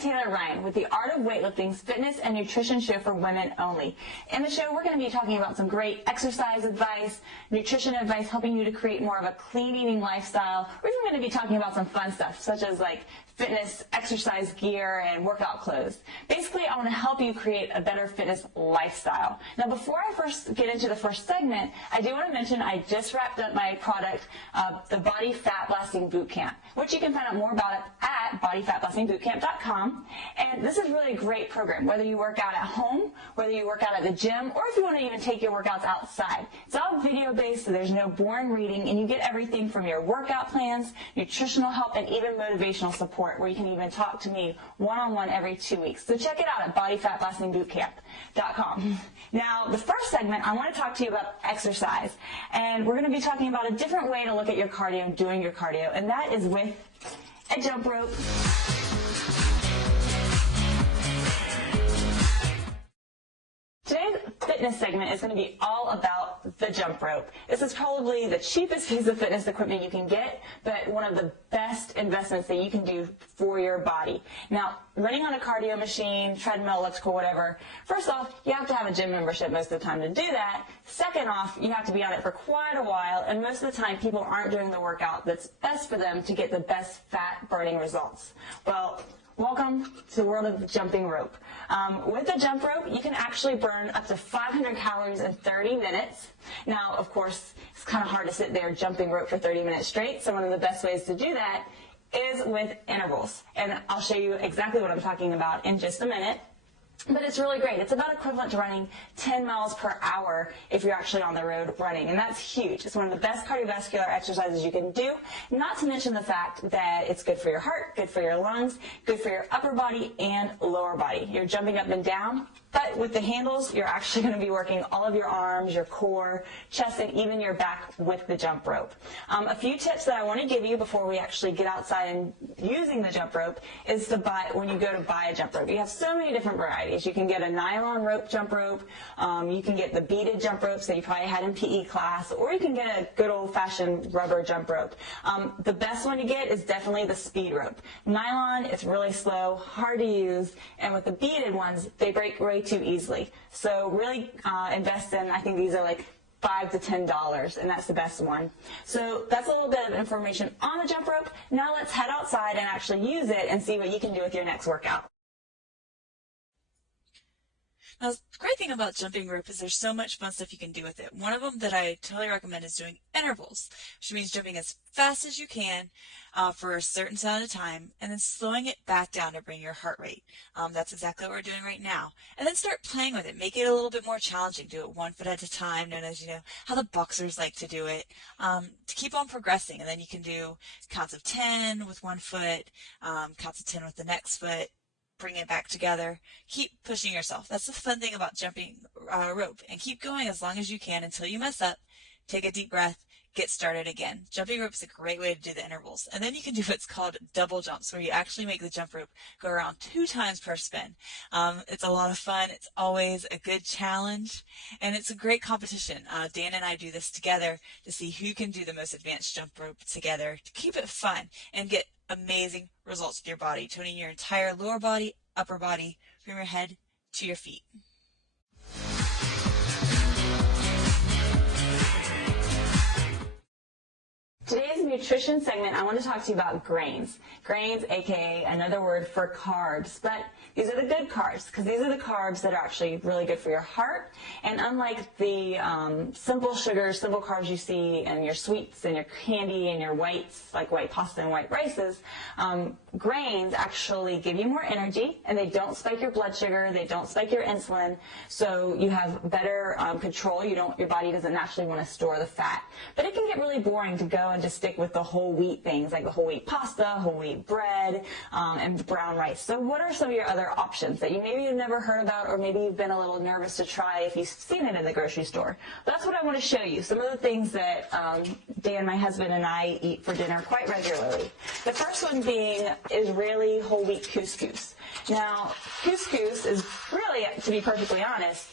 Taylor Ryan with the Art of Weightlifting's fitness and nutrition show for women only. In the show, we're going to be talking about some great exercise advice, nutrition advice, helping you to create more of a clean eating lifestyle. We're even going to be talking about some fun stuff, such as like fitness, exercise gear, and workout clothes. Basically, I want to help you create a better fitness lifestyle. Now, before I first get into the first segment, I do want to mention I just wrapped up my product, the Body Fat Blasting Bootcamp, which you can find out more about at bodyfatblastingbootcamp.com. And this is really a great program, whether you work out at home, whether you work out at the gym, or if you want to even take your workouts outside. It's all video-based, so there's no boring reading, and you get everything from your workout plans, nutritional help, and even motivational support, where you can even talk to me one-on-one every 2 weeks. So check it out at bodyfatblastingbootcamp.com. Now, the first segment, I want to talk to you about exercise. And we're going to be talking about a different way to look at your cardio, doing your cardio, and that is with a jump rope. Today's fitness segment is going to be all about the jump rope. This is probably the cheapest piece of fitness equipment you can get, but one of the best investments that you can do for your body. Now, running on a cardio machine, treadmill, elliptical, whatever, first off, you have to have a gym membership most of the time to do that. Second off, you have to be on it for quite a while, and most of the time people aren't doing the workout that's best for them to get the best fat burning results. Well, welcome to the world of jumping rope. With the jump rope, you can actually burn up to 500 calories in 30 minutes. Now, of course, it's kind of hard to sit there jumping rope for 30 minutes straight, so one of the best ways to do that is with intervals. And I'll show you exactly what I'm talking about in just a minute. But it's really great. It's about equivalent to running 10 miles per hour if you're actually on the road running, and that's huge. It's one of the best cardiovascular exercises you can do, not to mention the fact that it's good for your heart, good for your lungs, good for your upper body and lower body. You're jumping up and down, but with the handles, you're actually going to be working all of your arms, your core, chest, and even your back with the jump rope. A few tips that I want to give you before we actually get outside and using the jump rope is to when you go to buy a jump rope. You have so many different varieties. You can get a nylon rope jump rope, you can get the beaded jump ropes that you probably had in PE class, or you can get a good old-fashioned rubber jump rope. The best one to get is definitely the speed rope. Nylon, it's really slow, hard to use, and with the beaded ones, they break way too easily. So really invest in, I think these are like $5 to $10, and that's the best one. So that's a little bit of information on the jump rope. Now let's head outside and actually use it and see what you can do with your next workout. Now, the great thing about jumping rope is there's so much fun stuff you can do with it. One of them that I totally recommend is doing intervals, which means jumping as fast as you can for a certain amount of time, and then slowing it back down to bring your heart rate. That's exactly what we're doing right now. And then start playing with it. Make it a little bit more challenging. Do it 1 foot at a time, known as, how the boxers like to do it, to keep on progressing. And then you can do counts of 10 with 1 foot, counts of 10 with the next foot. Bring it back together. Keep pushing yourself. That's the fun thing about jumping rope. And keep going as long as you can until you mess up. Take a deep breath. Get started again. Jumping rope is a great way to do the intervals. And then you can do what's called double jumps, where you actually make the jump rope go around 2 times per spin. It's a lot of fun. It's always a good challenge. And it's a great competition. Dan and I do this together to see who can do the most advanced jump rope together to keep it fun and get amazing results with your body, toning your entire lower body, upper body, from your head to your feet. Today's nutrition segment, I want to talk to you about grains. Grains, aka another word for carbs, but these are the good carbs, because these are the carbs that are actually really good for your heart. And unlike the simple sugars, simple carbs you see in your sweets and your candy and your whites, like white pasta and white rices, grains actually give you more energy, and they don't spike your blood sugar, they don't spike your insulin, so you have better control. Your body doesn't naturally want to store the fat. But it can get really boring to go and just stick with the whole wheat things, like the whole wheat pasta, whole wheat bread, and brown rice. So what are some of your other options that maybe you've never heard about, or maybe you've been a little nervous to try if you've seen it in the grocery store? That's what I want to show you. Some of the things that Dan, my husband, and I eat for dinner quite regularly. The first one is really whole wheat couscous. Now, couscous is really, to be perfectly honest,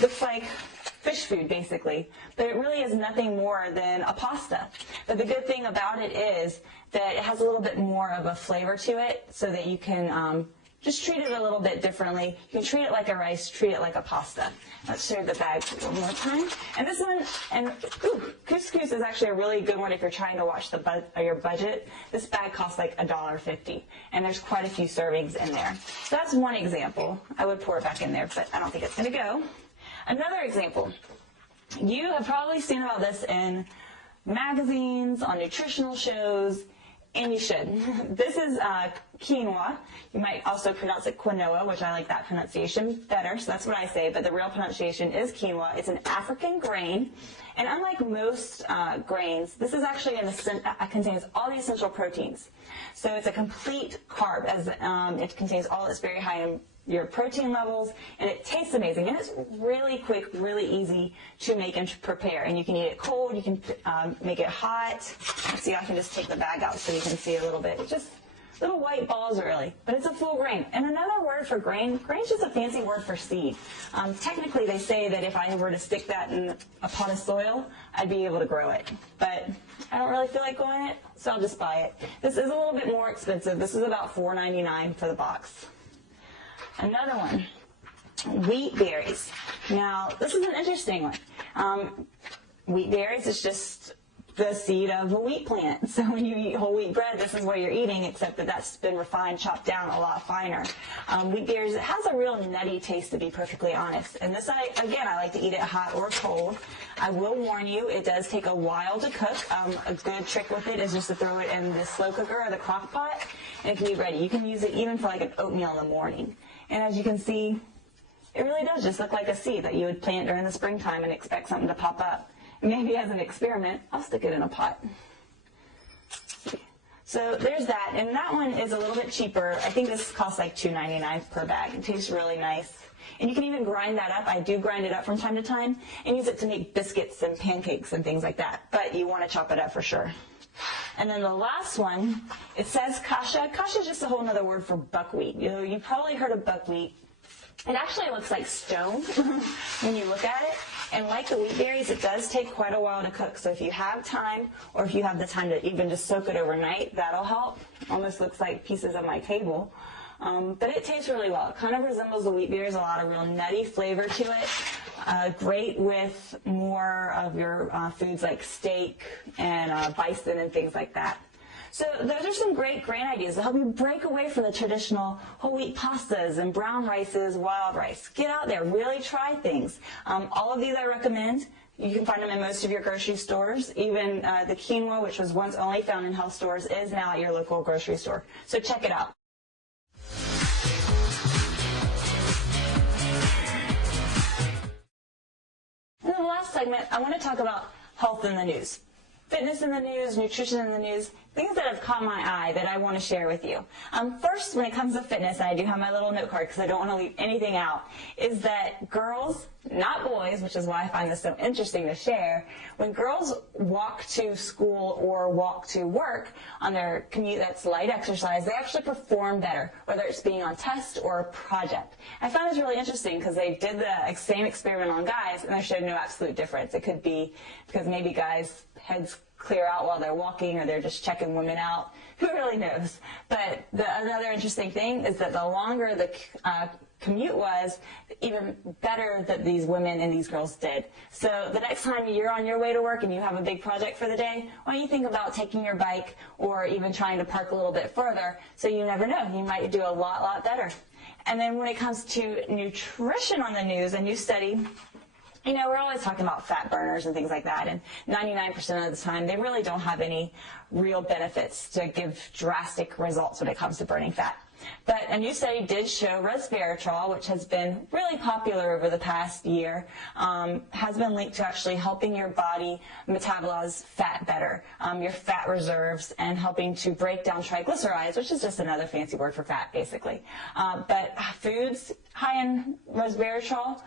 looks like fish food, basically. But it really is nothing more than a pasta. But the good thing about it is that it has a little bit more of a flavor to it, so that you can just treat it a little bit differently. You can treat it like a rice, treat it like a pasta. Let's show the bag one more time. And this one, couscous is actually a really good one if you're trying to watch your budget. This bag costs like $1.50, and there's quite a few servings in there. So that's one example. I would pour it back in there, but I don't think it's going to go. Another example. You have probably seen about this in magazines, on nutritional shows, and you should. This is quinoa. You might also pronounce it quinoa, which I like that pronunciation better, so that's what I say, but the real pronunciation is quinoa. It's an African grain, and unlike most grains, this is actually contains all the essential proteins. So it's a complete carb, as it contains all, it's very high in your protein levels, and it tastes amazing, and it's really quick, really easy to make and to prepare, and you can eat it cold, you can make it hot. Let's see, I can just take the bag out so you can see a little bit. It's just little white balls, really, but it's a full grain. And another word for grain is just a fancy word for seed. Technically, they say that if I were to stick that in a pot of soil, I'd be able to grow it, but I don't really feel like growing it, so I'll just buy it. This is a little bit more expensive. This is about $4.99 for the box. Another one, wheat berries. Now, this is an interesting one. Wheat berries is just the seed of a wheat plant. So when you eat whole wheat bread, this is what you're eating, except that that's been refined, chopped down a lot finer. Wheat berries, it has a real nutty taste, to be perfectly honest. And this, again, I like to eat it hot or cold. I will warn you, it does take a while to cook. A good trick with it is just to throw it in the slow cooker or the crock pot, and it can be ready. You can use it even for like an oatmeal in the morning. And as you can see, it really does just look like a seed that you would plant during the springtime and expect something to pop up. Maybe as an experiment, I'll stick it in a pot. So there's that, and that one is a little bit cheaper. I think this costs like $2.99 per bag. It tastes really nice. And you can even grind that up. I do grind it up from time to time and use it to make biscuits and pancakes and things like that. But you want to chop it up for sure. And then the last one, it says kasha. Kasha is just a whole other word for buckwheat. You've probably heard of buckwheat. It actually looks like stone when you look at it. And like the wheat berries, it does take quite a while to cook. So if you have time, or if you have the time to even just soak it overnight, that'll help. Almost looks like pieces of my table. But it tastes really well. It kind of resembles the wheat berries, a lot of real nutty flavor to it. Great with more of your foods like steak and bison and things like that. So those are some great grain ideas to help you break away from the traditional whole wheat pastas and brown rices, wild rice. Get out there, really try things. All of these I recommend. You can find them in most of your grocery stores. Even the quinoa, which was once only found in health stores, is now at your local grocery store. So check it out. In the last segment, I want to talk about health in the news. Fitness in the news, nutrition in the news, things that have caught my eye that I want to share with you. First, when it comes to fitness, and I do have my little note card because I don't want to leave anything out, is that girls, not boys, which is why I find this so interesting to share, when girls walk to school or walk to work on their commute that's light exercise, they actually perform better, whether it's being on test or a project. I found this really interesting because they did the same experiment on guys and they showed no absolute difference. It could be because maybe guys' heads clear out while they're walking, or they're just checking women out. Who really knows? But another interesting thing is that the longer the commute was, even better that these women and these girls did. So the next time you're on your way to work and you have a big project for the day, why don't you think about taking your bike or even trying to park a little bit further, so you never know, you might do a lot better. And then when it comes to nutrition on the news, a new study, we're always talking about fat burners and things like that, and 99% of the time, they really don't have any real benefits to give drastic results when it comes to burning fat. But a new study did show resveratrol, which has been really popular over the past year, has been linked to actually helping your body metabolize fat better, your fat reserves, and helping to break down triglycerides, which is just another fancy word for fat, basically. But foods high in resveratrol,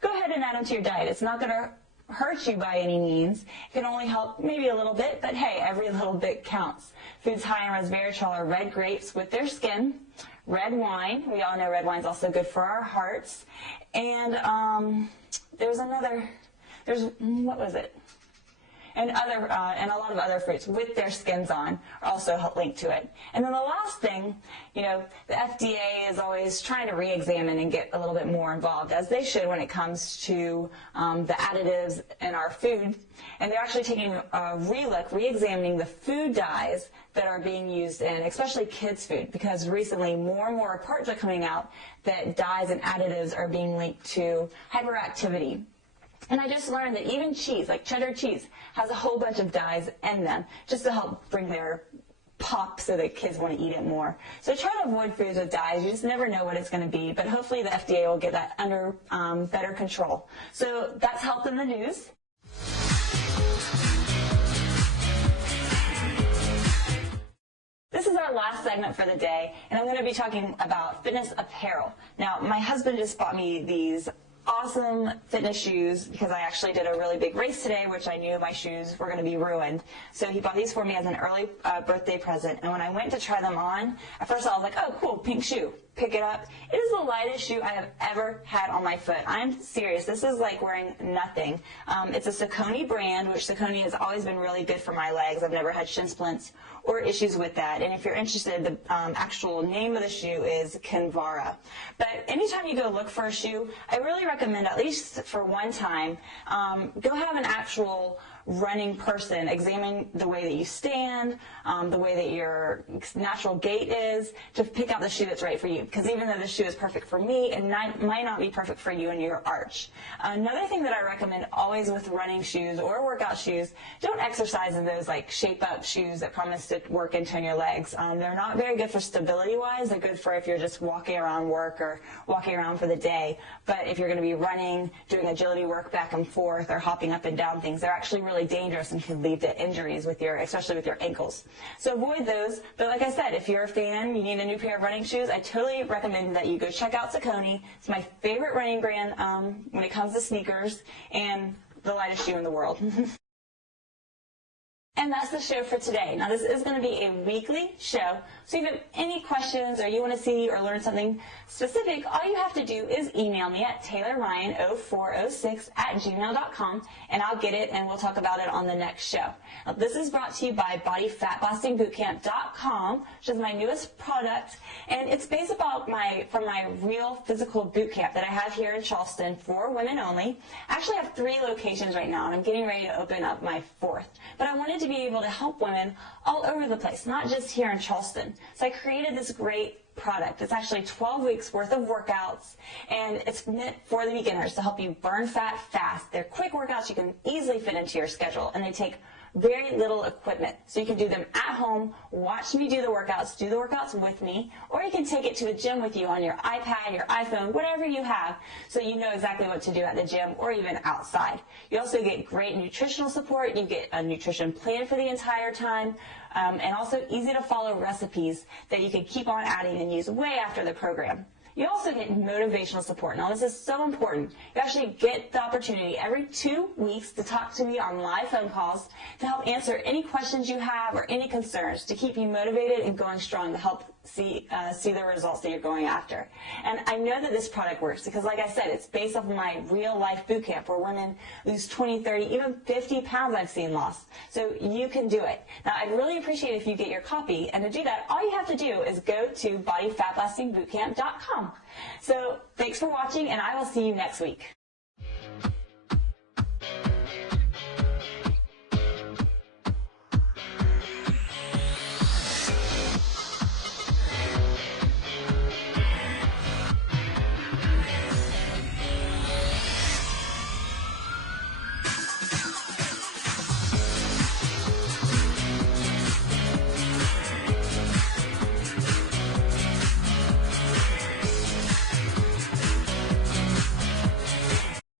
go ahead and add them to your diet. It's not going to hurt you by any means. It can only help maybe a little bit, but hey, every little bit counts. Foods high in resveratrol are red grapes with their skin, red wine. We all know red wine's also good for our hearts. And what was it? and a lot of other fruits with their skins on are also linked to it. And then the last thing, the FDA is always trying to re-examine and get a little bit more involved, as they should when it comes to the additives in our food. And they're actually taking a re-examining the food dyes that are being used in especially kids' food, because recently more and more reports are coming out that dyes and additives are being linked to hyperactivity. And I just learned that even cheese, like cheddar cheese, has a whole bunch of dyes in them just to help bring their pop so that kids want to eat it more. So try to avoid foods with dyes. You just never know what it's going to be, but hopefully the FDA will get that under better control. So that's health in the news. This is our last segment for the day, and I'm going to be talking about fitness apparel. Now, my husband just bought me these awesome fitness shoes because I actually did a really big race today, which I knew my shoes were going to be ruined. So he bought these for me as an early birthday present. And when I went to try them on, at first I was like, oh, cool, pink shoe. Pick it up. It is the lightest shoe I have ever had on my foot. I'm serious. This is like wearing nothing. It's a Saucony brand, which Saucony has always been really good for my legs. I've never had shin splints or issues with that. And if you're interested, the actual name of the shoe is Kinvara. But anytime you go look for a shoe, I really recommend, at least for one time, go have an actual running person examine the way that you stand, the way that your natural gait is, to pick out the shoe that's right for you. Because even though the shoe is perfect for me, it might not be perfect for you and your arch. Another thing that I recommend always with running shoes or workout shoes, don't exercise in those like shape-up shoes that promise to work into your legs. They're not very good for stability-wise. They're good for if you're just walking around work or walking around for the day. But if you're going to be running, doing agility work back and forth, or hopping up and down things, they're actually really dangerous and can lead to injuries especially with your ankles. So avoid those. But like I said, if you're a fan, you need a new pair of running shoes, I totally recommend that you go check out Saucony. It's my favorite running brand when it comes to sneakers, and the lightest shoe in the world. And that's the show for today. Now, this is going to be a weekly show, so if you have any questions or you want to see or learn something specific, all you have to do is email me at taylorryan0406@gmail.com, and I'll get it, and we'll talk about it on the next show. Now, this is brought to you by BodyFatBustingBootCamp.com, which is my newest product, and it's based from my real physical boot camp that I have here in Charleston for women only. I actually have 3 locations right now, and I'm getting ready to open up my 4th. But I wanted to be able to help women all over the place, not just here in Charleston. So I created this great product. It's actually 12 weeks worth of workouts, and it's meant for the beginners to help you burn fat fast. They're quick workouts you can easily fit into your schedule, and they take very little equipment. So you can do them at home, watch me do the workouts with me, or you can take it to the gym with you on your iPad, your iPhone, whatever you have, so you know exactly what to do at the gym or even outside. You also get great nutritional support. You get a nutrition plan for the entire time, and also easy to follow recipes that you can keep on adding and use way after the program. You also get motivational support. Now, this is so important. You actually get the opportunity every 2 weeks to talk to me on live phone calls to help answer any questions you have or any concerns, to keep you motivated and going strong, to help see the results that you're going after. And I know that this product works because, like I said, it's based off of my real life boot camp where women lose 20, 30, even 50 pounds I've seen lost. So you can do it. Now, I'd really appreciate if you get your copy. And to do that, all you have to do is go to BodyFatBustingBootCamp.com. So thanks for watching, and I will see you next week.